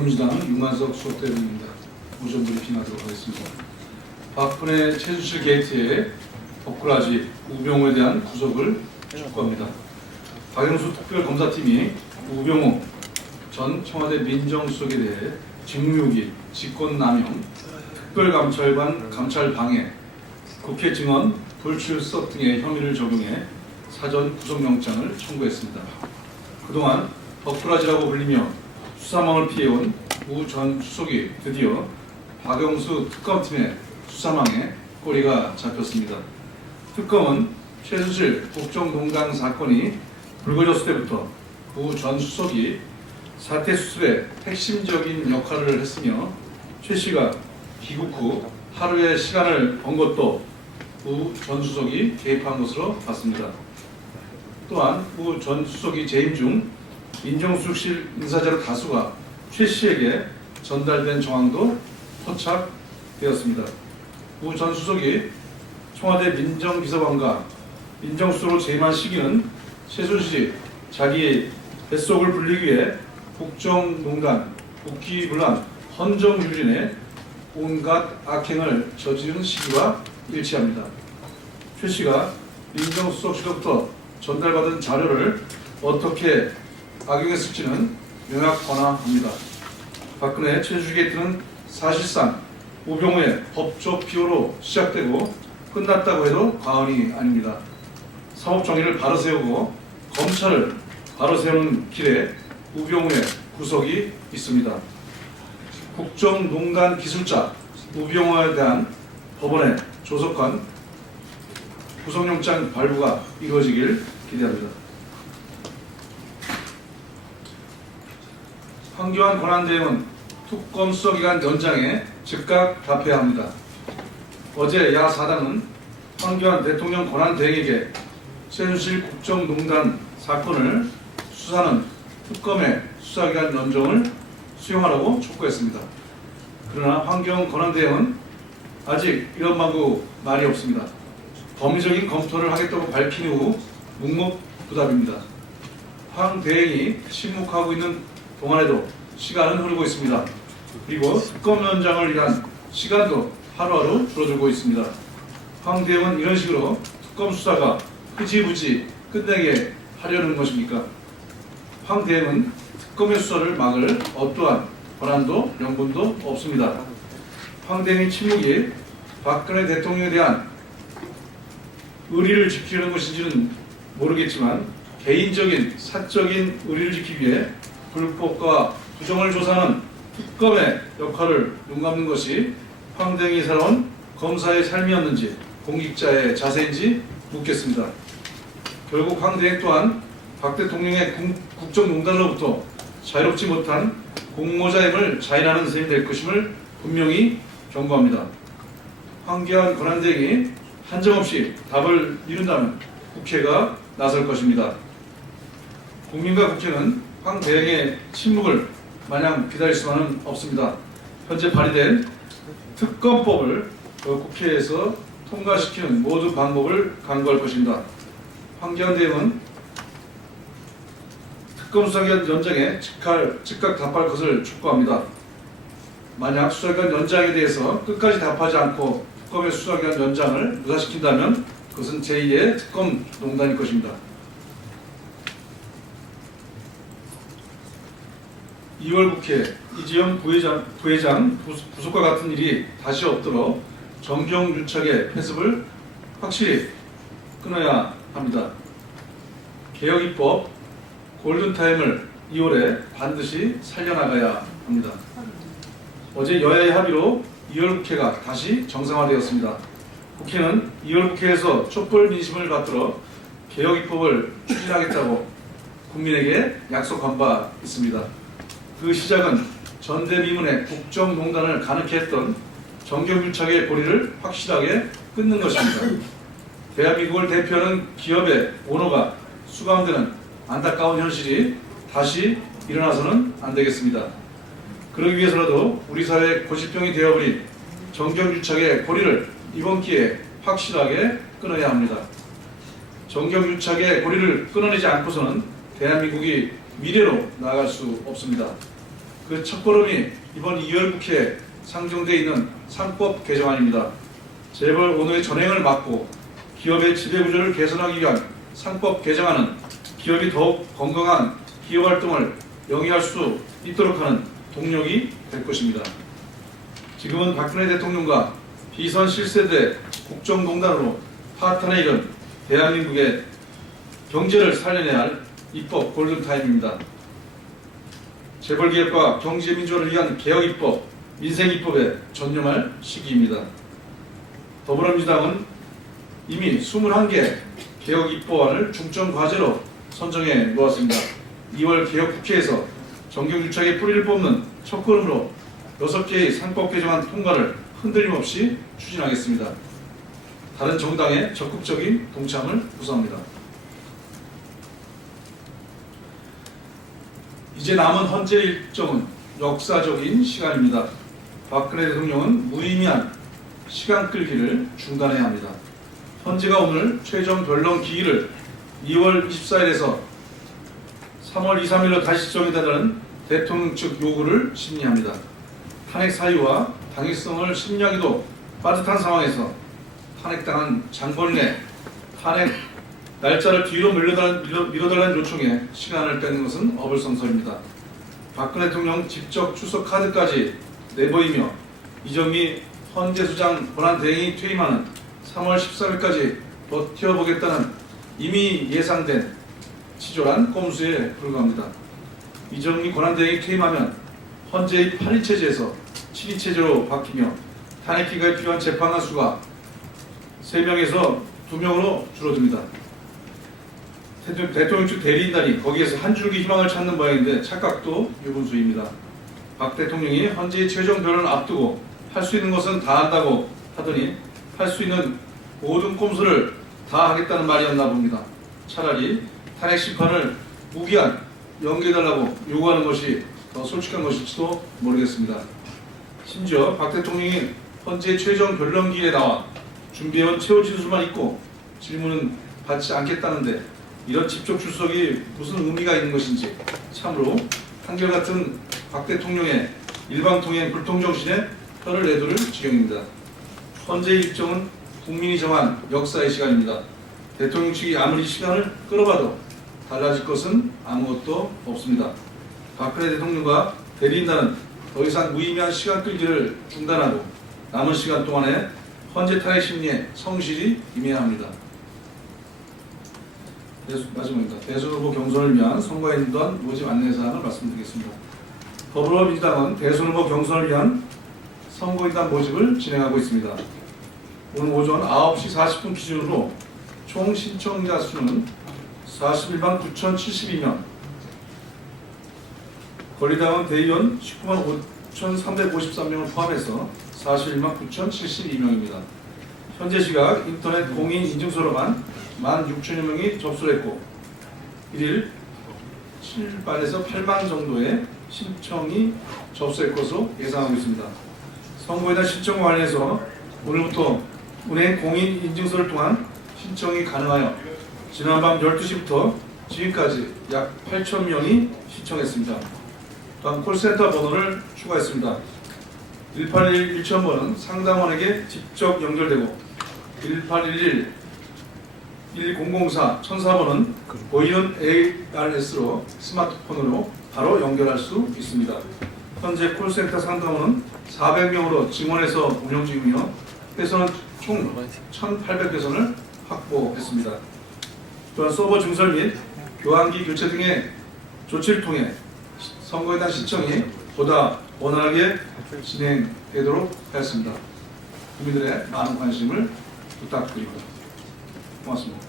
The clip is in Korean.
더불어민주당 윤관석 수석대변인입니다. 오전 브리핑하도록 하겠습니다. 박근혜 최순실 게이트의 법꾸라지 우병우에 대한 구속을 촉구합니다. 박영수 특별검사팀이 우병우 전 청와대 민정수석에 대해 직무유기, 직권남용, 특별감찰관 감찰방해, 국회 증언 불출석 등의 혐의를 적용해 사전 구속영장을 청구했습니다. 그동안 법꾸라지라고 불리며 수사망을 피해온 우 전 수석이 드디어 박영수 특검팀의 수사망에 꼬리가 잡혔습니다. 특검은 최순실 국정농단 사건이 불거졌을 때부터 우 전 수석이 사태 수습에 핵심적인 역할을 했으며 최 씨가 귀국 후 하루의 시간을 번 것도 우 전 수석이 개입한 것으로 봤습니다. 또한 우 전 수석이 재임 중 민정수석실 인사자료 다수가 최 씨에게 전달된 정황도 포착되었습니다. 우 전 수석이 청와대 민정비서관과 민정수석으로 재임한 시기는 최순실이 자기 뱃속을 불리기 위해 국정농단, 국기문란, 헌정유린의 온갖 악행을 저지른 시기와 일치합니다. 최 씨가 민정수석실로부터 전달받은 자료를 어떻게 악용했을지는 명확하합니다. 박근혜 최순실 게이트는 사실상 우병우의 법조 피고로 시작되고 끝났다고 해도 과언이 아닙니다. 사법정의를 바로 세우고 검찰을 바로 세우는 길에 우병우의 구속이 있습니다. 국정농단 기술자 우병우에 대한 법원의 조속한 구속영장 발부가 이루어지길 기대합니다. 황교안 권한대행은 특검 수사기간 연장에 즉각 답해야 합니다. 어제 야4당은 황교안 대통령 권한대행에게 최순실 국정농단 사건을 수사하는 특검의 수사기간 연장을 수용하라고 촉구했습니다. 그러나 황교안 권한대행은 아직 이런 방구 말이 없습니다. 범위적인 검토를 하겠다고 밝힌 후 묵묵부답입니다. 황 대행이 침묵하고 있는 동안에도 시간은 흐르고 있습니다. 그리고 특검 연장을 위한 시간도 하루하루 줄어들고 있습니다. 황 대행은 이런 식으로 특검 수사가 흐지부지 끝내게 하려는 것입니까? 황 대행은 특검의 수사를 막을 어떠한 권한도 명분도 없습니다. 황 대행의 침묵이 박근혜 대통령에 대한 의리를 지키려는 것인지는 모르겠지만 개인적인 사적인 의리를 지키기 위해 불법과 부정을 조사하는 특검의 역할을 눈감는 것이 황 대행이 살아온 검사의 삶이었는지 공직자의 자세인지 묻겠습니다. 결국 황 대행 또한 박 대통령의 국정농단으로부터 자유롭지 못한 공모자임을 자인하는 셈이 될 것임을 분명히 경고합니다. 황교안 권한대행이 한정없이 답을 이룬다면 국회가 나설 것입니다. 국민과 국회는 황 대행의 침묵을 마냥 기다릴 수만은 없습니다. 현재 발의된 특검법을 국회에서 통과시키는 모든 방법을 강구할 것입니다. 황교안 대행은 특검 수사기간 연장에 즉각 답할 것을 촉구합니다. 만약 수사기간 연장에 대해서 끝까지 답하지 않고 특검의 수사기간 연장을 무사시킨다면 그것은 제2의 특검 농단일 것입니다. 2월 국회 이재용 부회장 구속과 같은 일이 다시 없도록 정경유착의 폐습을 확실히 끊어야 합니다. 개혁입법 골든타임을 2월에 반드시 살려나가야 합니다. 어제 여야의 합의로 2월 국회가 다시 정상화되었습니다. 국회는 2월 국회에서 촛불 민심을 받들어 개혁입법을 추진하겠다고 국민에게 약속한 바 있습니다. 그 시작은 전대미문의 국정농단을 가능케 했던 정경유착의 고리를 확실하게 끊는 것입니다. 대한민국을 대표하는 기업의 오너가 수감되는 안타까운 현실이 다시 일어나서는 안 되겠습니다. 그러기 위해서라도 우리 사회의 고질병이 되어버린 정경유착의 고리를 이번 기회에 확실하게 끊어야 합니다. 정경유착의 고리를 끊어내지 않고서는 대한민국이 미래로 나아갈 수 없습니다. 그 첫걸음이 이번 2월 국회에 상정되어 있는 상법 개정안입니다. 재벌 오너의 전횡을 막고 기업의 지배구조를 개선하기 위한 상법 개정안은 기업이 더욱 건강한 기업활동을 영위할 수 있도록 하는 동력이 될 것입니다. 지금은 박근혜 대통령과 비선 실세대 국정농단으로 파탄에 이른 대한민국의 경제를 살려내야 할 입법 골든타임입니다. 재벌기업과 경제민주화를 위한 개혁입법, 민생입법에 전념할 시기입니다. 더불어민주당은 이미 21개 개혁입법안을 중점과제로 선정해 놓았습니다. 2월 개혁국회에서 정경유착의 뿌리를 뽑는 첫걸음으로 6개의 상법 개정안 통과를 흔들림 없이 추진하겠습니다. 다른 정당의 적극적인 동참을 구사합니다. 이제 남은 헌재 일정은 역사적인 시간입니다. 박근혜 대통령은 무의미한 시간 끌기를 중단해야 합니다. 헌재가 오늘 최종 변론 기일을 2월 24일에서 3월 2, 3일로 다시 정해달라는 대통령 측 요구를 심리합니다. 탄핵 사유와 당위성을 심리하기도 빠듯한 상황에서 탄핵당한 장본인의 탄핵 날짜를 뒤로 미뤄달라는 요청에 시간을 뺏는 것은 어불성설입니다. 박근혜 대통령 직접 출석 카드까지 내보이며 이정미 헌재소장 권한대행이 퇴임하는 3월 13일까지 버텨보겠다는 이미 예상된 치졸한 꼼수에 불과합니다. 이정미 권한대행이 퇴임하면 헌재의 8인 체제에서 7인 체제로 바뀌며 탄핵 기각에 필요한 재판관 수가 3명에서 2명으로 줄어듭니다. 대통령 측 대리인단이 거기에서 한 줄기 희망을 찾는 모양인데 착각도 유분수입니다. 박 대통령이 헌재의 최종 변론을 앞두고 할 수 있는 것은 다 한다고 하더니 할 수 있는 모든 꼼수를 다 하겠다는 말이었나 봅니다. 차라리 탄핵 심판을 무기한 연기해달라고 요구하는 것이 더 솔직한 것일지도 모르겠습니다. 심지어 박 대통령이 헌재 최종 변론기일에 나와 준비해온 최후 진술만 있고 질문은 받지 않겠다는데 이런 직접 출석이 무슨 의미가 있는 것인지 참으로 한결같은 박 대통령의 일방통행 불통정신에 혀를 내두를 지경입니다. 헌재 일정은 국민이 정한 역사의 시간입니다. 대통령 측이 아무리 시간을 끌어봐도 달라질 것은 아무것도 없습니다. 박근혜 대통령과 대리인단은 더 이상 무의미한 시간 끌기를 중단하고 남은 시간 동안에 헌재 탄핵 심리에 성실히 임해야 합니다. 마지막입니다. 대선 후보 경선을 위한 선거인단 모집 안내 사항을 말씀드리겠습니다. 더불어민주당은 대선 후보 경선을 위한 선거인단 모집을 진행하고 있습니다. 오늘 오전 9시 40분 기준으로 총 신청자 수는 41만 9,072명, 권리당원 대의원 19만 5,353명을 포함해서 41만 9,072명입니다. 현재 시각 인터넷 공인 인증서로만 16,000여 명이 접수를 했고 1일 7만에서 8만 정도의 신청이 접수될 것으로 예상하고 있습니다. 선거인단 신청 관련해서 오늘부터 은행 공인 인증서를 통한 신청이 가능하여 지난밤 12시부터 지금까지 약 8,000명이 신청했습니다. 또한 콜센터 번호를 추가했습니다. 1811 1000번은 상담원에게 직접 연결되고 1811 1004 1004번은 보이는 ARS로 스마트폰으로 바로 연결할 수 있습니다. 현재 콜센터 상담원은 400명으로 증원해서 운영 중이며 회선은 총 1,800회선을 확보했습니다. 또한 서버 증설 및 교환기 교체 등의 조치를 통해 선거인단 신청이 보다 원활하게 진행되도록 하였습니다. 국민들의 많은 관심을 부탁드립니다. 고맙습니다.